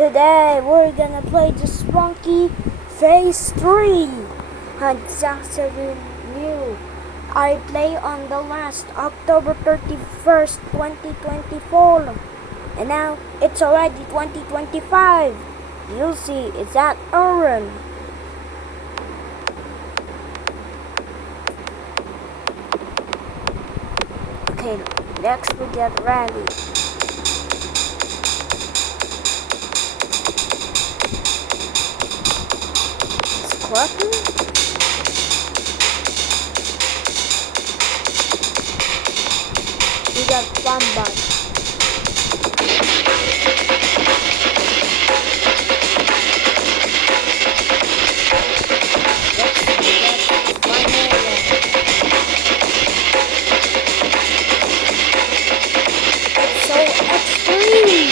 Today we're gonna play the Sprunki Phase 3 disaster review. I play on the last October 31st, 2024, and now it's already 2025. You'll see, it's at Urban. Okay, next we get ready. Clucking? We got somebody. It's so extreme.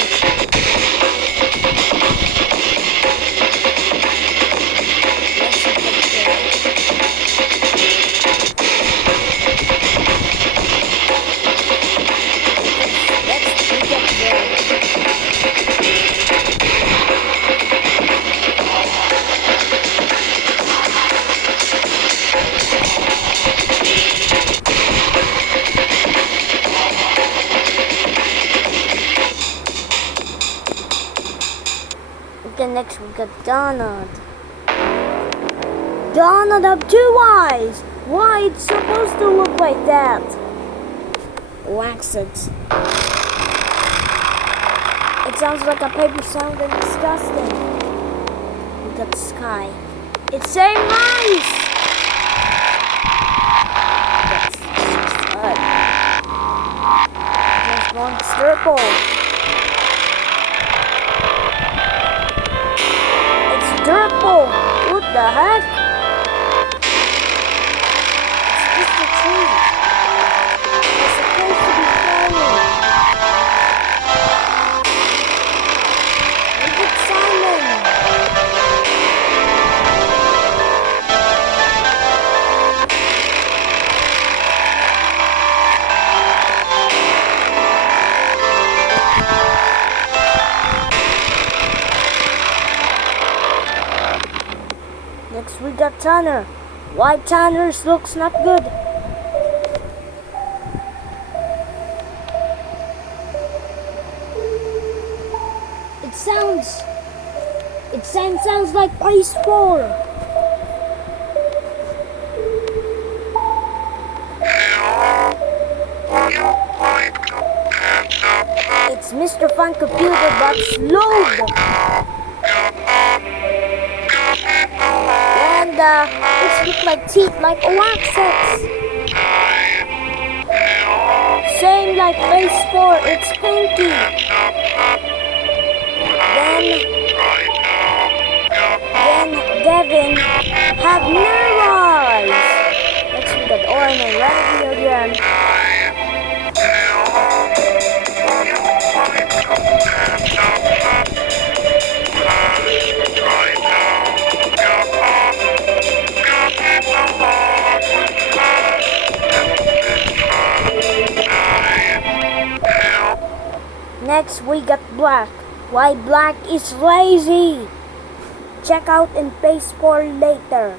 Okay, next we got Donald. Donald have two eyes! Why it's supposed to look like that? Wax it. It sounds like a paper sound and disgusting. We got Sky. It's saying nice! That's good. There's one circle. Purple! What the heck? It's just a tree. It's supposed to be flying. Look at Simon! Next we got Tanner. Why Tanner's looks not good? It sounds like Phase 4. It's Mr. Fun Computer but slowed. And it looks like teeth like waxes. Same like Phase 4, it's Sprunki. Then Devin have no eyes. Next we got Oren and Randy again. Next we got Black. Why Black is lazy? Check out in Phase 4 later.